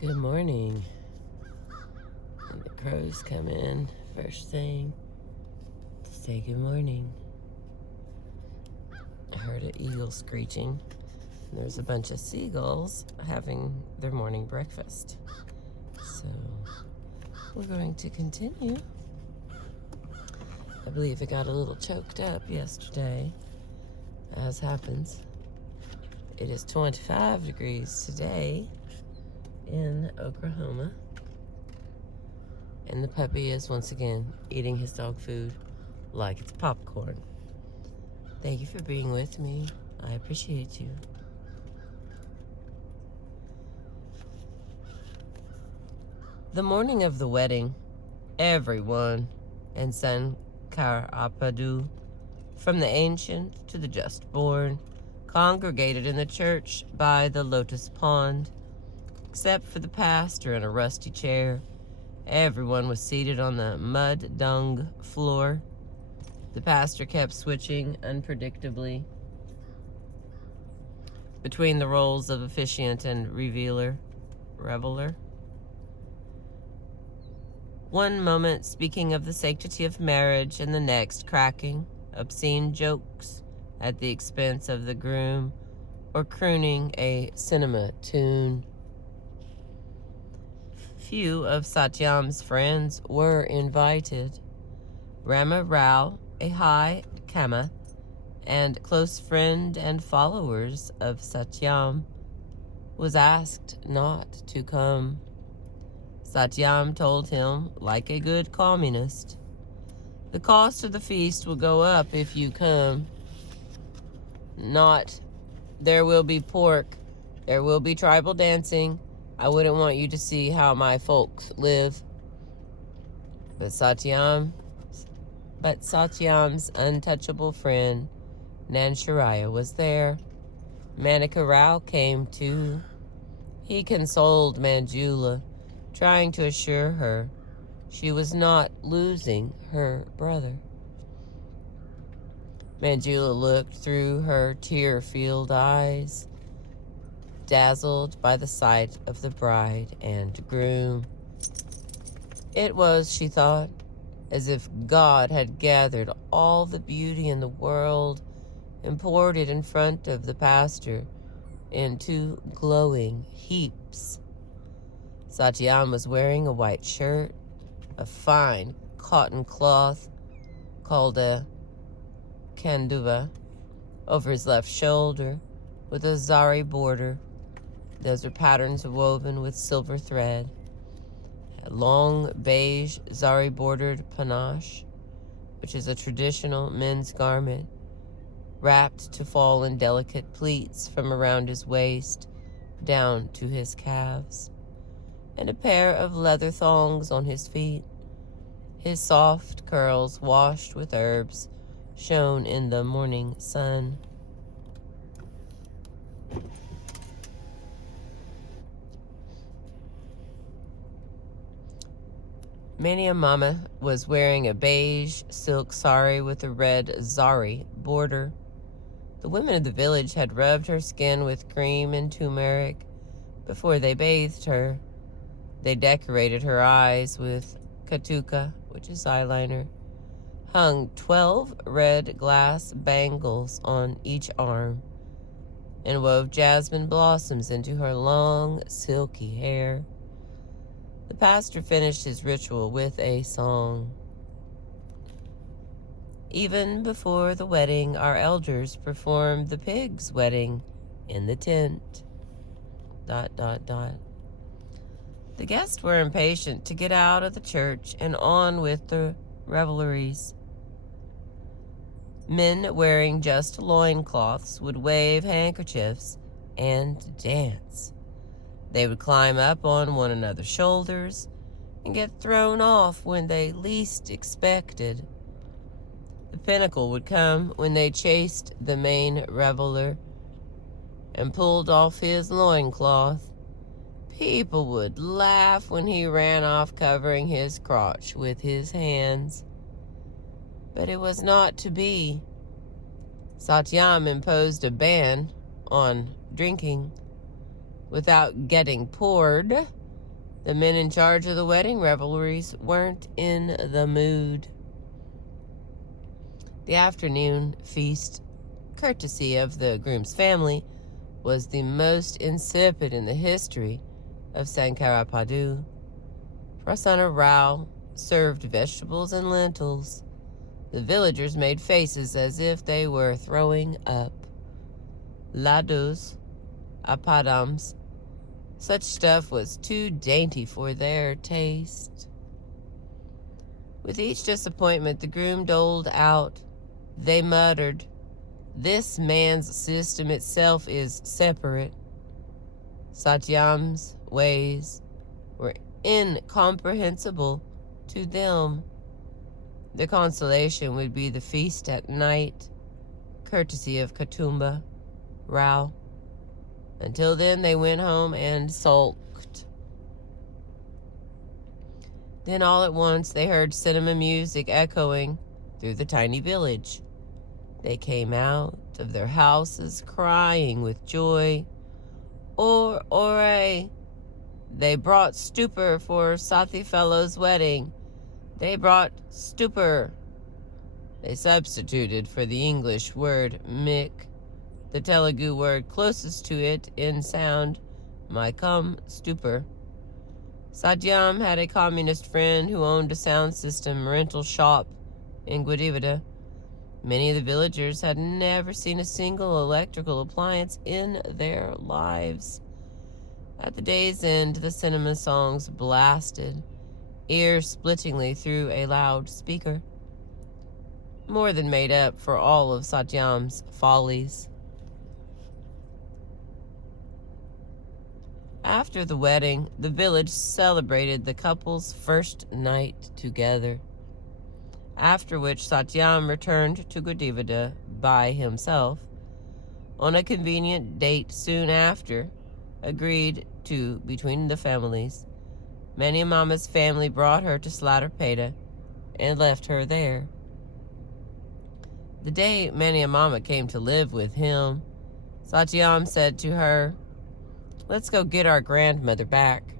Good morning. And the crows come in first thing to say good morning. I heard an eagle screeching. And there's a bunch of seagulls having their morning breakfast. So we're going to continue. I believe it got a little choked up yesterday, as happens. It is 25 degrees today in Oklahoma. And the puppy is once again eating his dog food like it's popcorn. Thank you for being with me. I appreciate you. The morning of the wedding, everyone in Sankarapadu, from the ancient to the just born, congregated in the church by the lotus pond. Except for the pastor in a rusty chair, everyone was seated on the mud dung floor. The pastor kept switching unpredictably between the roles of officiant and reveler. One moment speaking of the sanctity of marriage, and the next cracking obscene jokes at the expense of the groom, or crooning a cinema tune. Few of Satyam's friends were invited. Rama Rao, a high Kama, and close friend and followers of Satyam, was asked not to come. Satyam told him, like a good communist, the cost of the feast will go up if you come. Not, there will be pork, there will be tribal dancing. I wouldn't want you to see how my folks live. But Satyam's untouchable friend, Nansharaya, was there. Manika Rao came too. He consoled Manjula, trying to assure her she was not losing her brother. Manjula looked through her tear-filled eyes, dazzled by the sight of the bride and groom. It was, she thought, as if God had gathered all the beauty in the world and poured it in front of the pastor in two glowing heaps. Satyam was wearing a white shirt, a fine cotton cloth called a kanduva over his left shoulder with a zari border. Those are patterns woven with silver thread. A long beige zari-bordered panache, which is a traditional men's garment, wrapped to fall in delicate pleats from around his waist down to his calves, and a pair of leather thongs on his feet. His soft curls, washed with herbs, shone in the morning sun. Mania Mama was wearing a beige silk sari with a red zari border. The women of the village had rubbed her skin with cream and turmeric before they bathed her. They decorated her eyes with katuka, which is eyeliner, hung 12 red glass bangles on each arm, and wove jasmine blossoms into her long, silky hair. The pastor finished his ritual with a song. Even before the wedding, our elders performed the pig's wedding in the tent. ... The guests were impatient to get out of the church and on with the revelries. Men wearing just loincloths would wave handkerchiefs and dance. They would climb up on one another's shoulders and get thrown off when they least expected. The pinnacle would come when they chased the main reveler and pulled off his loincloth. People would laugh when he ran off covering his crotch with his hands. But it was not to be. Satyam imposed a ban on drinking without getting poured The men in charge of the wedding revelries weren't in the mood. The afternoon feast, courtesy of the groom's family, was the most insipid in the history of Sankarapadu. Prasanna Rao served vegetables and lentils. The villagers made faces as if they were throwing up. Ladus, apadams, such stuff was too dainty for their taste. With each disappointment the groom doled out, they muttered, "This man's system itself is separate." Satyam's ways were incomprehensible to them. The consolation would be the feast at night, courtesy of Kutumba Rao. Until then, they went home and sulked. Then all at once they heard cinema music echoing through the tiny village. They came out of their houses crying with joy. Ore! They brought stupor for Sathi Fellow's wedding. They brought stupor. They substituted for the English word mick, the Telugu word closest to it in sound, Maikam stupor. Satyam had a communist friend who owned a sound system rental shop in Guadivida. Many of the villagers had never seen a single electrical appliance in their lives. At the day's end, the cinema songs blasted ear-splittingly through a loud speaker, more than made up for all of Satyam's follies. After the wedding, the village celebrated the couple's first night together, after which Satyam returned to Guadivida by himself. On a convenient date soon after, agreed to between the families, Maniamama's family brought her to Slatterpeta and left her there. The day Maniamama came to live with him, Satyam said to her, "Let's go get our grandmother back."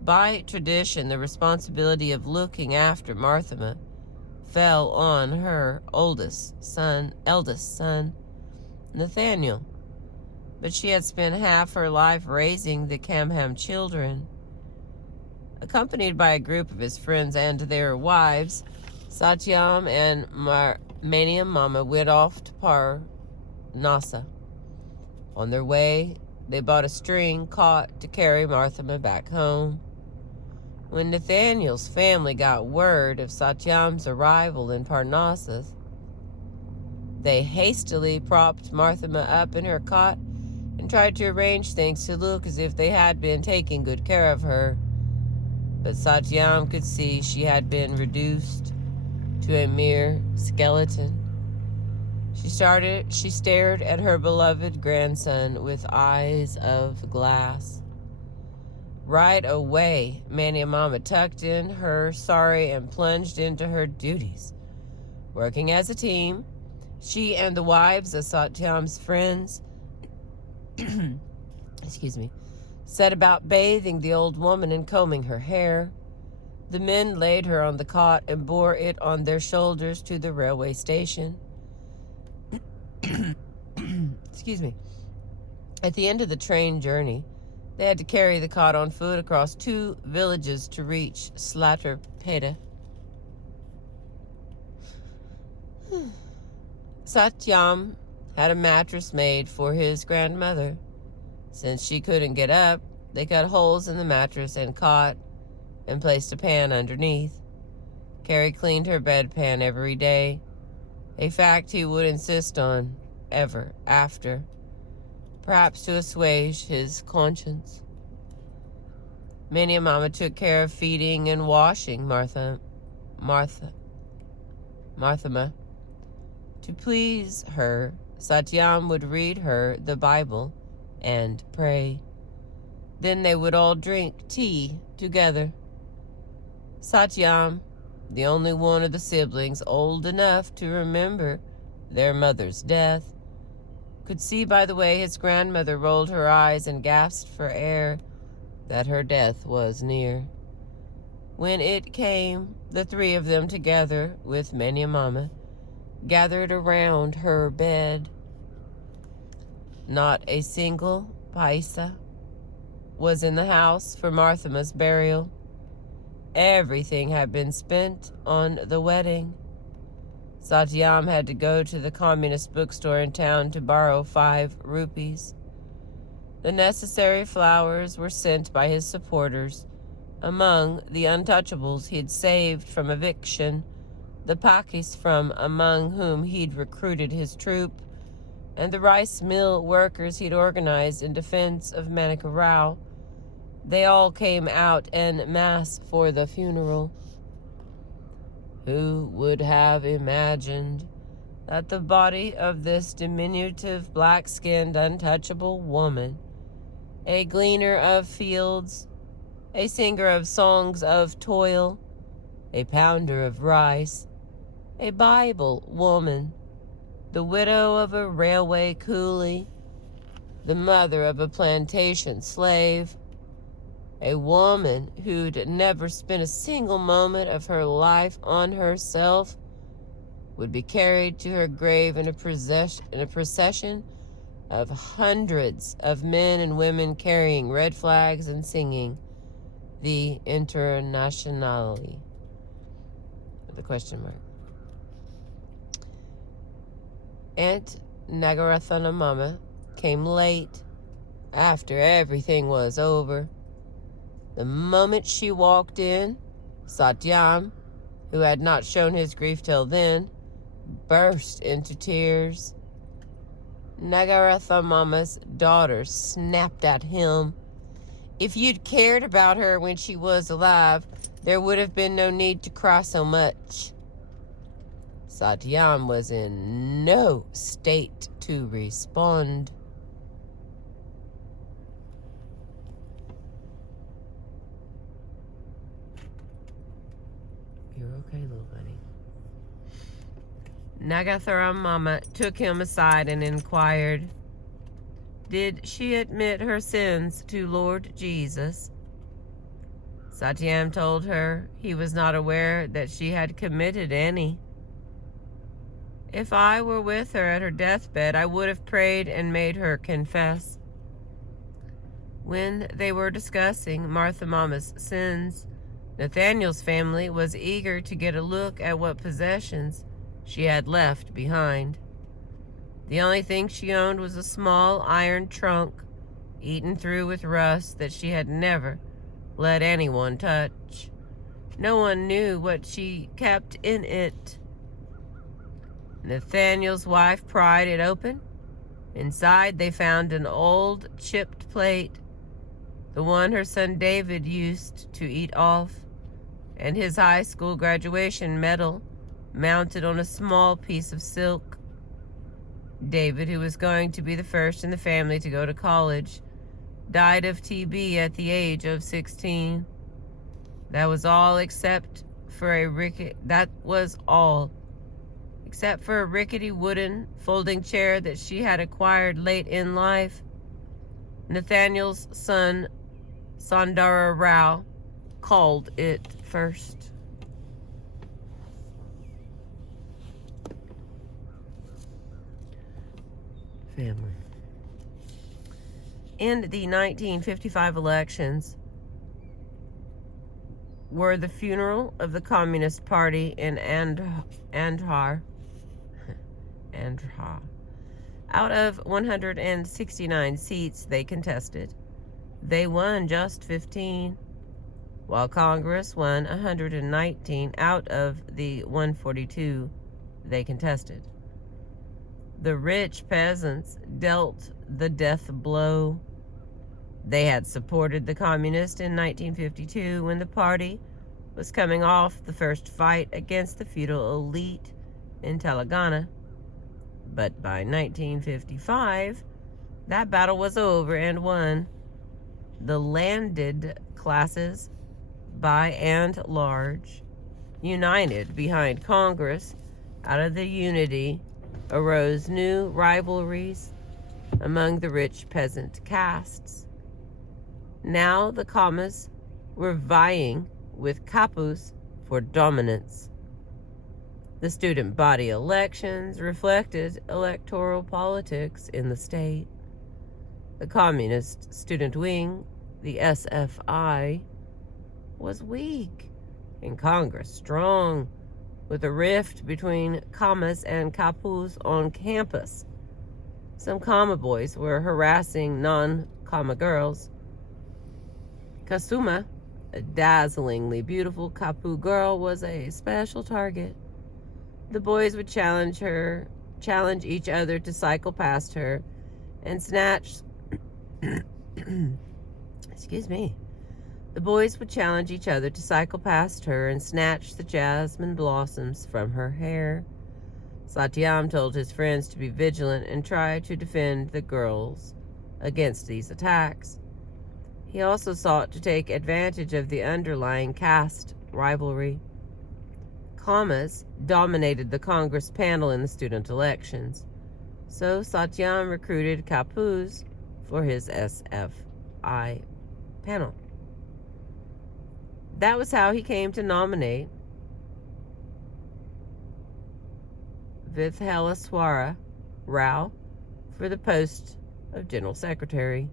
By tradition, the responsibility of looking after Marthama fell on her eldest son, Nathaniel. But she had spent half her life raising the Kamham children. Accompanied by a group of his friends and their wives, Satyam and Maniamama went off to Parnasa. On their way, they bought a string caught to carry Marthama back home. When Nathaniel's family got word of Satyam's arrival in Parnasa, they hastily propped Marthama up in her cot and tried to arrange things to look as if they had been taking good care of her. But Satyam could see she had been reduced to a mere skeleton. She stared at her beloved grandson with eyes of glass. Right away, Maniamama tucked in her sari and plunged into her duties. Working as a team, she and the wives of Satyam's friends set about bathing the old woman and combing her hair. The men laid her on the cot and bore it on their shoulders to the railway station. At the end of the train journey, they had to carry the cot on foot across 2 villages to reach Slatterpeta. Satyam had a mattress made for his grandmother. Since she couldn't get up, they cut holes in the mattress and cot and placed a pan underneath. Carrie cleaned her bedpan every day, a fact he would insist on ever after, perhaps to assuage his conscience. Maniamama took care of feeding and washing Marthama. To please her, Satyam would read her the Bible and pray. Then they would all drink tea together. Satyam, the only one of the siblings old enough to remember their mother's death, could see by the way his grandmother rolled her eyes and gasped for air that her death was near. When it came, the three of them together with many a mama gathered around her bed. Not a single paisa was in the house for Martha's burial. Everything had been spent on the wedding. Satyam had to go to the communist bookstore in town to borrow 5 rupees. The necessary flowers were sent by his supporters. Among the untouchables he'd saved from eviction, the Pakis from among whom he'd recruited his troop, and the rice mill workers he'd organized in defense of Manika Rao. They all came out en masse for the funeral. Who would have imagined that the body of this diminutive, black-skinned, untouchable woman, a gleaner of fields, a singer of songs of toil, a pounder of rice, a Bible woman, the widow of a railway coolie, the mother of a plantation slave, a woman who'd never spent a single moment of her life on herself, would be carried to her grave in a procession of hundreds of men and women carrying red flags and singing the Internationale, with a question mark. Aunt Nagaratha Mama came late, after everything was over. The moment she walked in, Satyam, who had not shown his grief till then, burst into tears. Nagaratha Mama's daughter snapped at him. If you'd cared about her when she was alive, there would have been no need to cry so much. Satyam was in no state to respond. You're okay, little buddy. Nagaratha Mama took him aside and inquired, did she admit her sins to Lord Jesus? Satyam told her he was not aware that she had committed any. If I were with her at her deathbed, I would have prayed and made her confess. When they were discussing Martha Mama's sins, Nathaniel's family was eager to get a look at what possessions she had left behind. The only thing she owned was a small iron trunk, eaten through with rust, that she had never let anyone touch. No one knew what she kept in it. Nathaniel's wife pried it open. Inside they found an old chipped plate, the one her son David used to eat off, and his high school graduation medal mounted on a small piece of silk. David, who was going to be the first in the family to go to college, died of TB at the age of 16. That was all except for a rickety wooden folding chair that she had acquired late in life. Nathaniel's son, Sundara Rao, called it first. Family. In the 1955 elections were the funeral of the Communist Party in Andhra. Out of 169 seats they contested, they won just 15, while Congress won 119 out of the 142 they contested. The rich peasants dealt the death blow. They had supported the communists in 1952 when the party was coming off the first fight against the feudal elite in Telangana. But by 1955, that battle was over and won. The landed classes, by and large, united behind Congress. Out of the unity arose new rivalries among the rich peasant castes. Now the Kamas were vying with Kapus for dominance. The student body elections reflected electoral politics in the state. The communist student wing, the SFI, was weak, and Congress strong, with a rift between Kamas and Kapus on campus. Some Kama boys were harassing non-Kama girls. Kasuma, a dazzlingly beautiful Kapu girl, was a special target. The boys would challenge each other to cycle past her and snatch excuse me. The boys would challenge each other to cycle past her and snatch the jasmine blossoms from her hair. Satyam told his friends to be vigilant and try to defend the girls against these attacks. He also sought to take advantage of the underlying caste rivalry. Kamas dominated the Congress panel in the student elections, so Satyam recruited Kapus for his SFI panel. That was how he came to nominate Vithalaswara Rao for the post of General Secretary.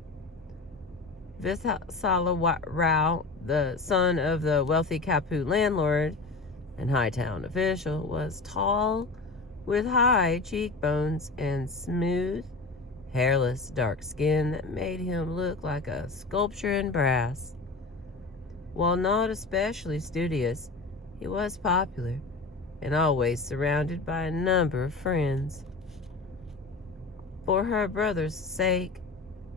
Vithalaswara Rao, the son of the wealthy Kapu landlord and Hightown official, was tall, with high cheekbones and smooth, hairless, dark skin that made him look like a sculpture in brass. While not especially studious, he was popular and always surrounded by a number of friends. For her brother's sake,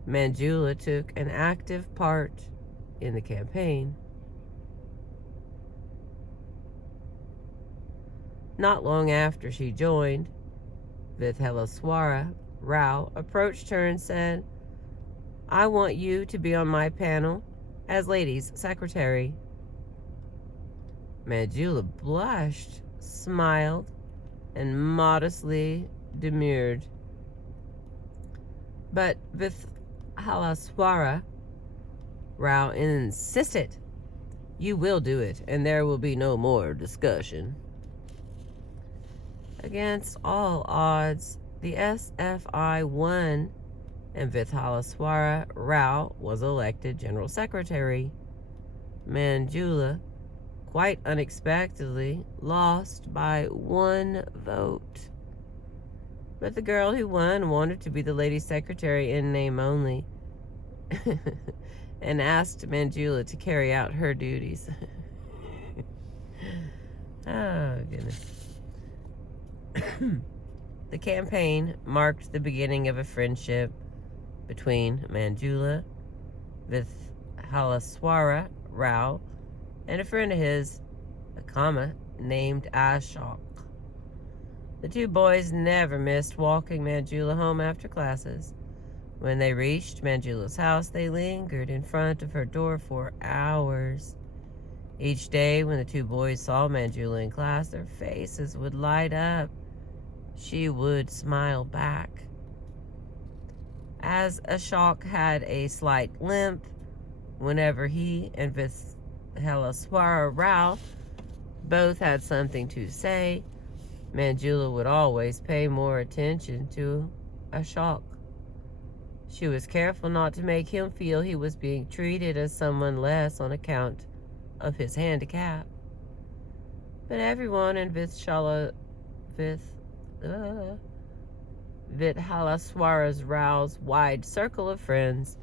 Manjula took an active part in the campaign. Not long after she joined, Vithalaswara Rao approached her and said, "I want you to be on my panel as ladies' secretary." Manjula blushed, smiled, and modestly demurred. But Vithalaswara Rao insisted, "You will do it, and there will be no more discussion." Against all odds, the SFI won, and Vithalaswara Rao was elected General Secretary. Manjula, quite unexpectedly, lost by 1 vote. But the girl who won wanted to be the lady secretary in name only and asked Manjula to carry out her duties. Oh, goodness. The campaign marked the beginning of a friendship between Manjula, Vithalaswara Rao, and a friend of his, a Kama named Ashok. The two boys never missed walking Manjula home after classes. When they reached Manjula's house, they lingered in front of her door for hours. Each day when the two boys saw Manjula in class, their faces would light up. She would smile back. As Ashok had a slight limp, whenever he and Vithalaswara Rao both had something to say, Manjula would always pay more attention to Ashok. She was careful not to make him feel he was being treated as someone less on account of his handicap. But everyone in Vithalaswara Rao's wide circle of friends,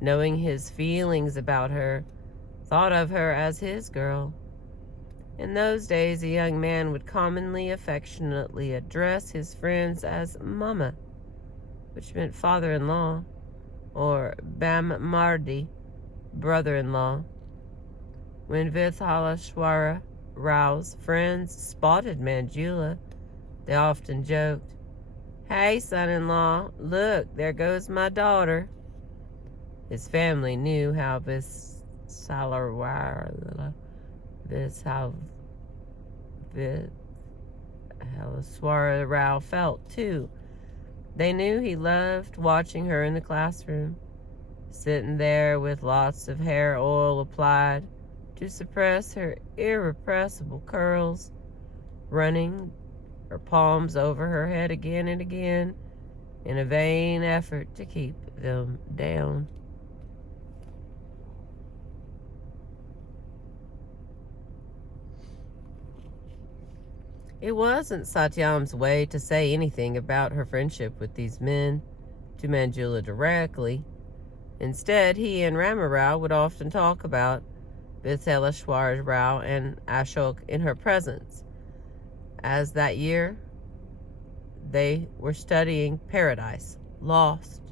knowing his feelings about her, thought of her as his girl. In those days, a young man would commonly affectionately address his friends as Mama, which meant father-in-law, or Bam Mardi, brother-in-law. When Vithalaswara Rao's friends spotted Manjula, they often joked, "Hey, son-in-law, look, there goes my daughter." His family knew how Vithalaswara Rao felt, too. They knew he loved watching her in the classroom. sitting there with lots of hair oil applied to suppress her irrepressible curls, running her palms over her head again and again in a vain effort to keep them down. It wasn't Satyam's way to say anything about her friendship with these men to Manjula directly. Instead, he and Ramarao would often talk about Vithaleshwar Rao and Ashok in her presence, as that year they were studying Paradise Lost.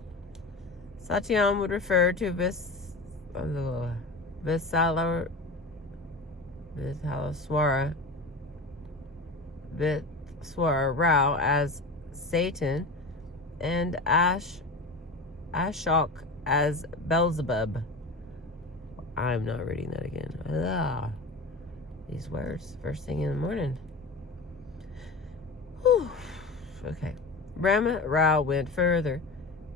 Satyam would refer to Vithaleshwara Rao as Satan and Ashok as Beelzebub. I'm not reading that again. These words first thing in the morning. Whew. Okay. Rama Rao went further,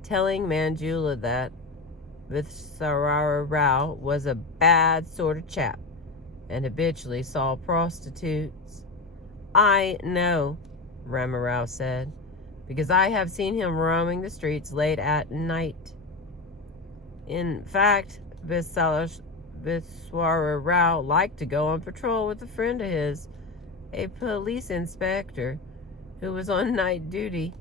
telling Manjula that Vithaleshwara Rao was a bad sort of chap and habitually saw prostitutes. I know, Ramarao said, because I have seen him roaming the streets late at night. In fact, Vithaleshwara Rao liked to go on patrol with a friend of his, a police inspector who was on night duty.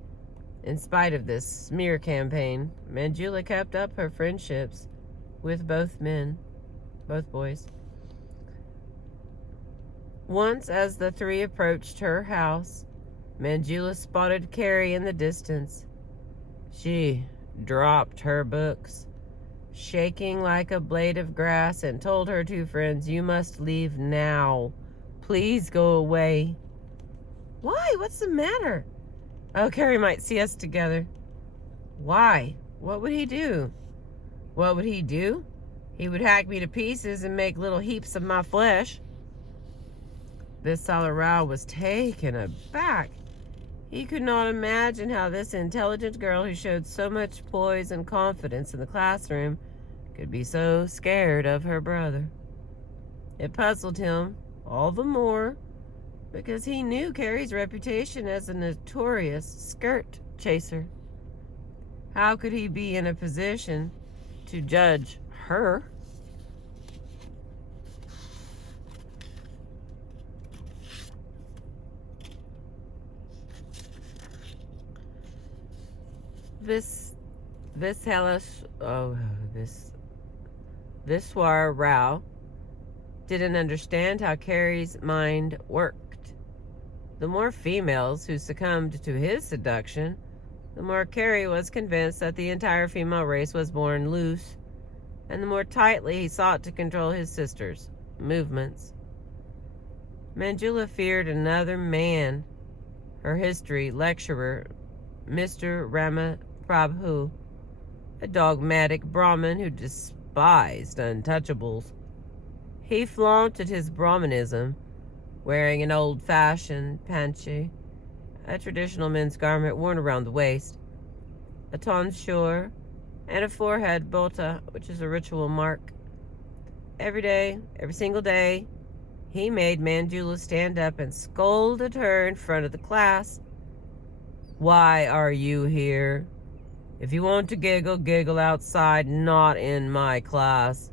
In spite of this smear campaign, Manjula kept up her friendships with both boys. Once, as the three approached her house, Manjula spotted Carrie in the distance. She dropped her books, shaking like a blade of grass, and told her two friends, "You must leave now. Please go away." "Why? What's the matter?" "Oh, Carrie might see us together." "Why? What would he do?" "What would he do? He would hack me to pieces and make little heaps of my flesh." Vithaleshwara Rao was taken aback. He could not imagine how this intelligent girl who showed so much poise and confidence in the classroom could be so scared of her brother. It puzzled him all the more because he knew Carrie's reputation as a notorious skirt chaser. How could he be in a position to judge her? Vithaleshwara Rao didn't understand how Carrie's mind worked. The more females who succumbed to his seduction, the more Carrie was convinced that the entire female race was born loose, and the more tightly he sought to control his sister's movements. Manjula feared another man, her history lecturer, Mr. Ramaprabhu, a dogmatic Brahmin who despised untouchables. He flaunted his Brahmanism, wearing an old-fashioned panchi, a traditional men's garment worn around the waist, a tonsure, and a forehead bota, which is a ritual mark. Every day, every single day, he made Manjula stand up and scolded her in front of the class. "Why are you here? If you want to giggle, giggle outside, not in my class.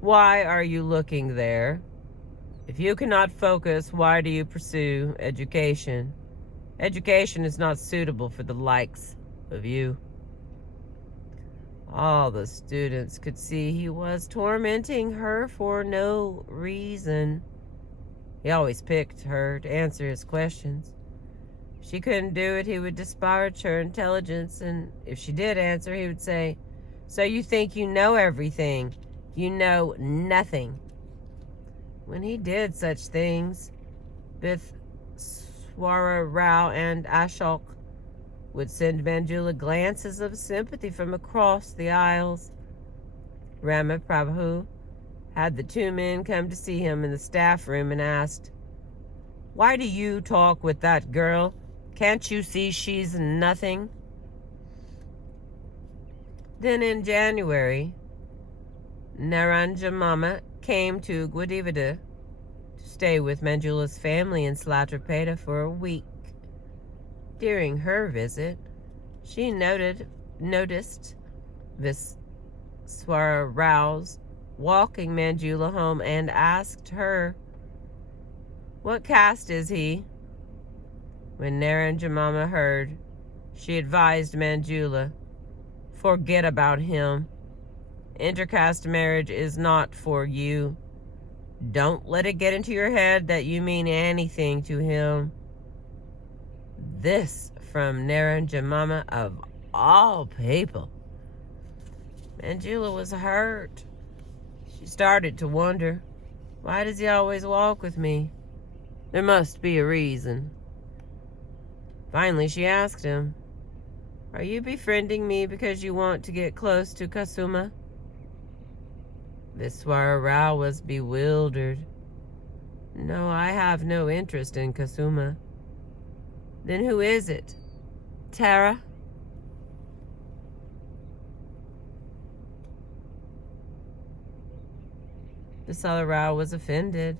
Why are you looking there? If you cannot focus, why do you pursue education? Education is not suitable for the likes of you." All the students could see he was tormenting her for no reason. He always picked her to answer his questions. If she couldn't do it, he would disparage her intelligence, and if she did answer, he would say, "So you think you know everything? You know nothing." When he did such things, Vithaleshwara Rao and Ashok would send Manjula glances of sympathy from across the aisles. Ramaprabhu had the two men come to see him in the staff room and asked, "Why do you talk with that girl? Can't you see she's nothing?" Then in January, Naranja Mama came to Guadivida to stay with Manjula's family in Slatrapeta for a week. During her visit, she noticed Viswara Rao's walking Manjula home and asked her, "What caste is he?" When Naranja Mama heard, she advised Manjula, "Forget about him. Intercaste marriage is not for you. Don't let it get into your head that you mean anything to him." This from Naranja Mama of all people. Manjula was hurt. She started to wonder, why does he always walk with me? There must be a reason. Finally, she asked him, "Are you befriending me because you want to get close to Kasuma?" Viswara Rao was bewildered. "No, I have no interest in Kasuma." "Then who is it? Tara?" Viswara Rao was offended.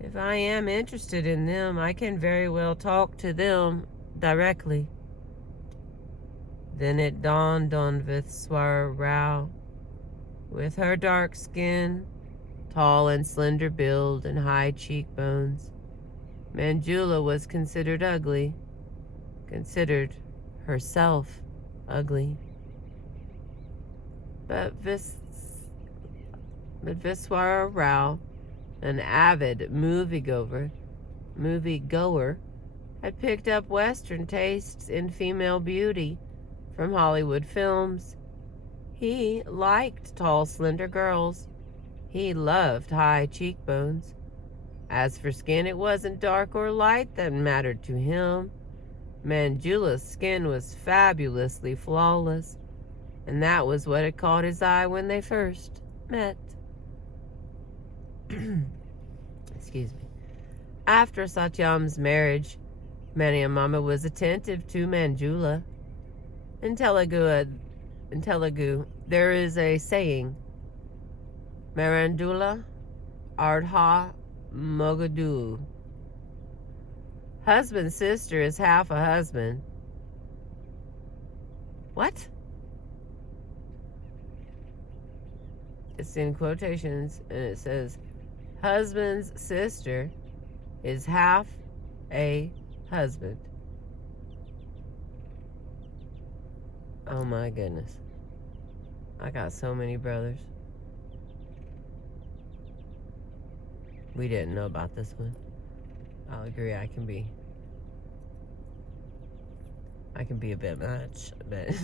"If I am interested in them, I can very well talk to them directly." Then it dawned on Viswara Rao. With her dark skin, tall and slender build, and high cheekbones, Manjula was considered ugly, considered herself ugly. But Viswara Rao, an avid moviegoer, had picked up Western tastes in female beauty from Hollywood films. He liked tall, slender girls. He loved high cheekbones. As for skin, it wasn't dark or light that mattered to him. Manjula's skin was fabulously flawless, and that was what had caught his eye when they first met. Excuse me. After Satyam's marriage, Mania Mama was attentive to Manjula. In Telugu, there is a saying, "Marandula Ardha Mogadu." Husband's sister is half a husband. What? It's in quotations, and it says, husband's sister is half a husband. Oh my goodness. I got so many brothers. We didn't know about this one. I'll agree, I can be a bit much, but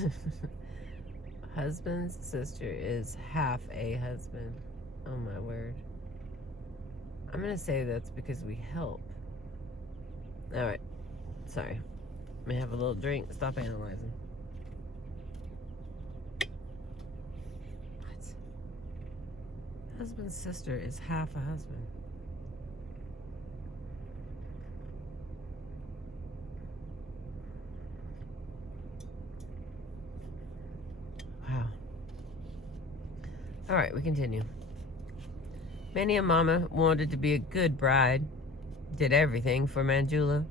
husband's sister is half a husband. Oh my word. I'm gonna say that's because we help. Alright. Sorry. Let me have a little drink. Stop analyzing. Husband's sister is half a husband. Wow. All right, we continue. Mania Mama wanted to be a good bride, did everything for Manjula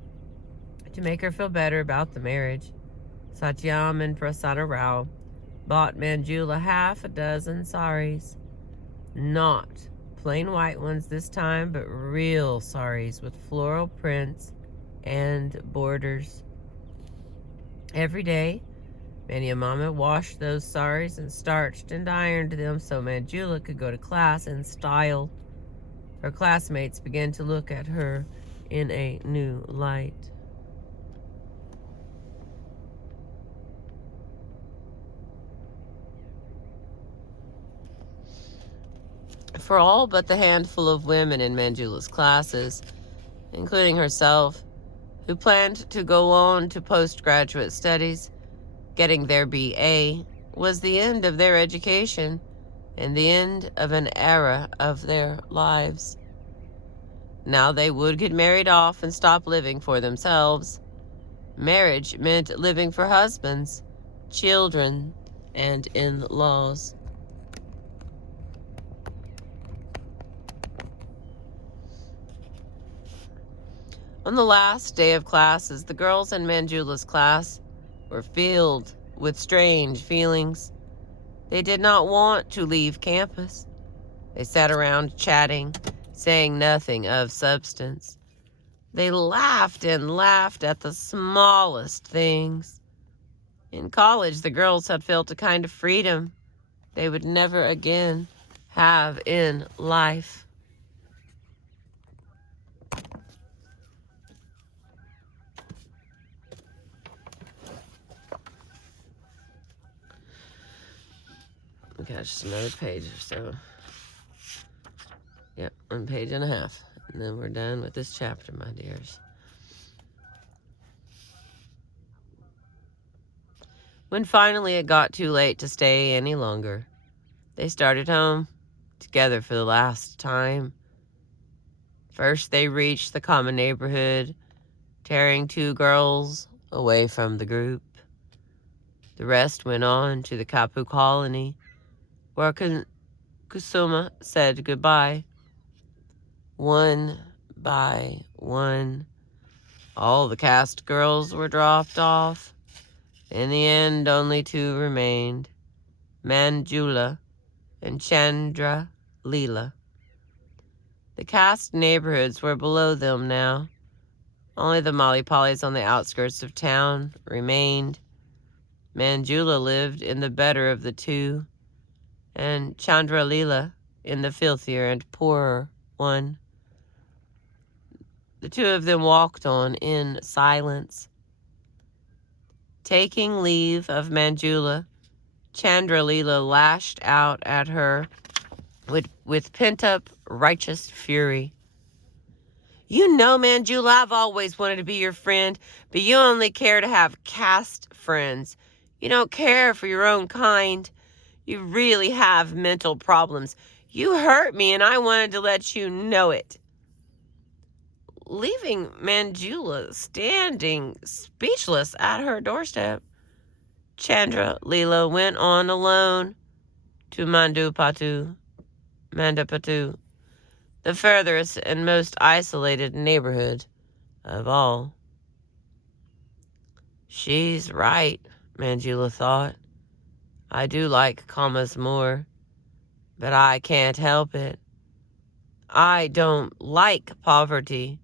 to make her feel better about the marriage. Satyam and Prasada Rao bought Manjula half a dozen saris. Not plain white ones this time, but real saris with floral prints and borders. Every day, Mania Mama washed those saris and starched and ironed them so Manjula could go to class in style. Her classmates began to look at her in a new light. For all but the handful of women in Manjula's classes, including herself, who planned to go on to postgraduate studies, getting their BA was the end of their education and the end of an era of their lives. Now they would get married off and stop living for themselves. Marriage meant living for husbands, children, and in-laws. On the last day of classes, the girls in Manjula's class were filled with strange feelings. They did not want to leave campus. They sat around chatting, saying nothing of substance. They laughed and laughed at the smallest things. In college, the girls had felt a kind of freedom they would never again have in life. We got just another page or so. Yep, 1.5 pages. And then we're done with this chapter, my dears. When finally it got too late to stay any longer, they started home together for the last time. First, they reached the common neighborhood, tearing 2 girls away from the group. The rest went on to the Kapu colony, where Kusuma said goodbye. One by one, all the cast girls were dropped off. In the end, only 2 remained, Manjula and Chandra Leela. The cast neighborhoods were below them now. Only the Malipallis on the outskirts of town remained. Manjula lived in the better of the 2, and Chandra Leela in the filthier and poorer one. The 2 of them walked on in silence. Taking leave of Manjula, Chandra Leela lashed out at her with pent-up righteous fury. You know, Manjula, I've always wanted to be your friend, but you only care to have caste friends. You don't care for your own kind. You really have mental problems. You hurt me, and I wanted to let you know it. Leaving Manjula standing speechless at her doorstep, Chandra Leela went on alone to Mandapatu, the furthest and most isolated neighborhood of all. She's right, Manjula thought. I do like commas more, but I can't help it. I don't like poverty.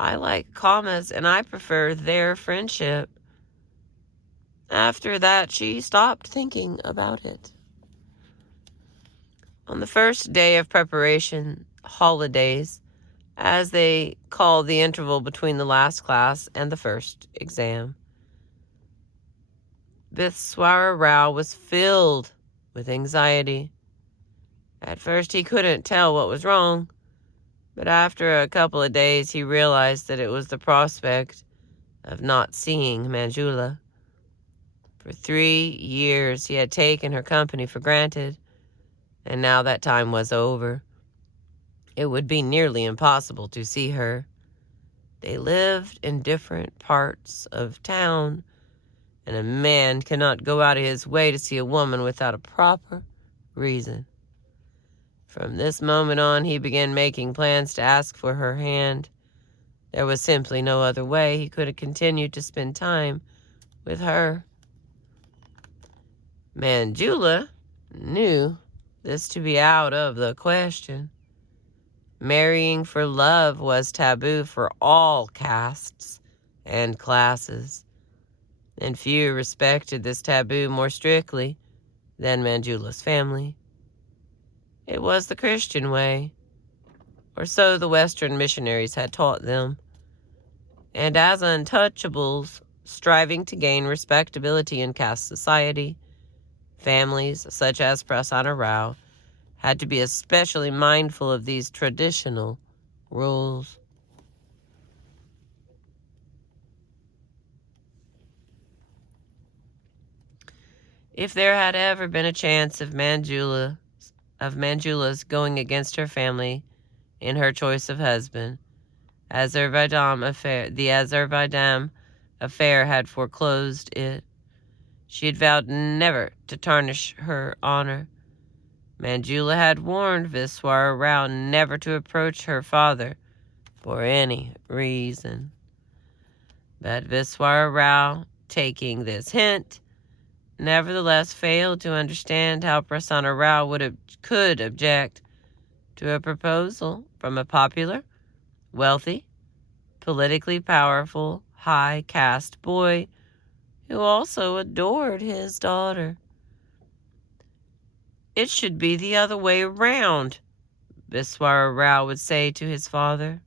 I like commas, and I prefer their friendship. After that, she stopped thinking about it. On the first day of preparation, holidays, as they call the interval between the last class and the first exam, Biswara Rao was filled with anxiety. At first, he couldn't tell what was wrong, but after a couple of days, he realized that it was the prospect of not seeing Manjula. For 3 years, he had taken her company for granted, and now that time was over. It would be nearly impossible to see her. They lived in different parts of town, and a man cannot go out of his way to see a woman without a proper reason. From this moment on, he began making plans to ask for her hand. There was simply no other way he could have continued to spend time with her. Manjula knew this to be out of the question. Marrying for love was taboo for all castes and classes, and few respected this taboo more strictly than Manjula's family. It was the Christian way, or so the Western missionaries had taught them, and as untouchables striving to gain respectability in caste society, families such as Prasanna Rao had to be especially mindful of these traditional rules. If there had ever been a chance of Manjula's going against her family in her choice of husband, the Azerbaijan affair had foreclosed it. She had vowed never to tarnish her honor. Manjula had warned Viswara Rao never to approach her father for any reason. But Viswara Rao, taking this hint, nevertheless failed to understand how Prasanna Rao could object to a proposal from a popular, wealthy, politically powerful, high-caste boy who also adored his daughter. It should be the other way around, Viswara Rao would say to his father.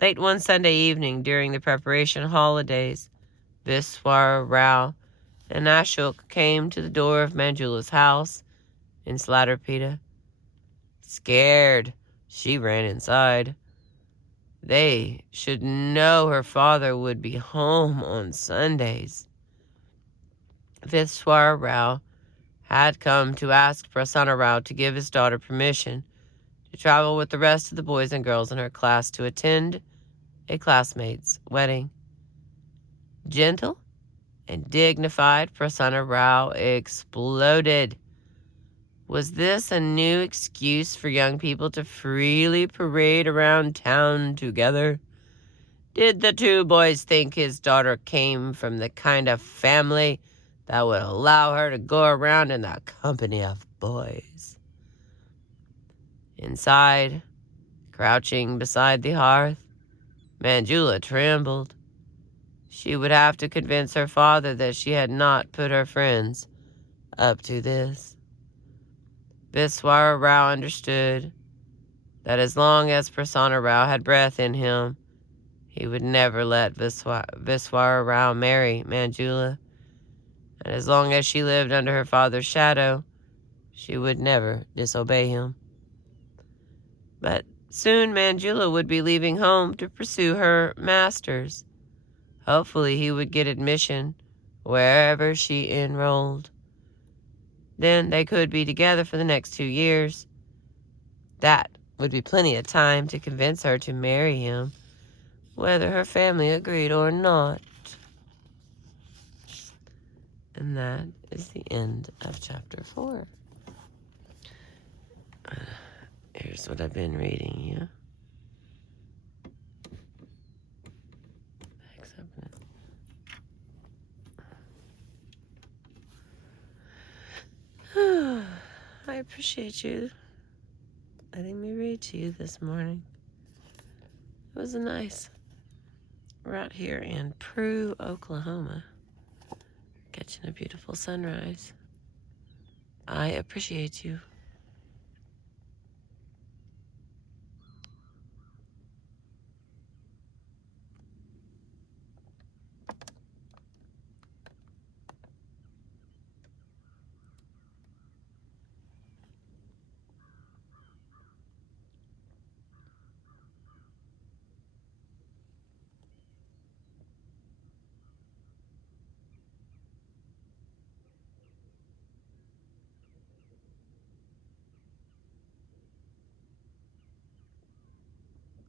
Late one Sunday evening during the preparation holidays, Viswara Rao and Ashok came to the door of Manjula's house in Slatterpeta. Scared, she ran inside. They should know her father would be home on Sundays. Viswara Rao had come to ask Prasanna Rao to give his daughter permission to travel with the rest of the boys and girls in her class to attend a classmate's wedding. Gentle and dignified, Prasanna Rao exploded. Was this a new excuse for young people to freely parade around town together? Did the two boys think his daughter came from the kind of family that would allow her to go around in the company of boys? Inside, crouching beside the hearth, Manjula trembled. She would have to convince her father that she had not put her friends up to this. Viswara Rao understood that as long as Prasanna Rao had breath in him, he would never let Viswara Rao marry Manjula. And as long as she lived under her father's shadow, she would never disobey him. But soon Manjula would be leaving home to pursue her masters. Hopefully he would get admission wherever she enrolled. Then they could be together for the next 2 years. That would be plenty of time to convince her to marry him, whether her family agreed or not. And that is the end of chapter 4. Here's what I've been reading you. I appreciate you letting me read to you this morning. It was nice. We're out here in Prue, Oklahoma, catching a beautiful sunrise. I appreciate you.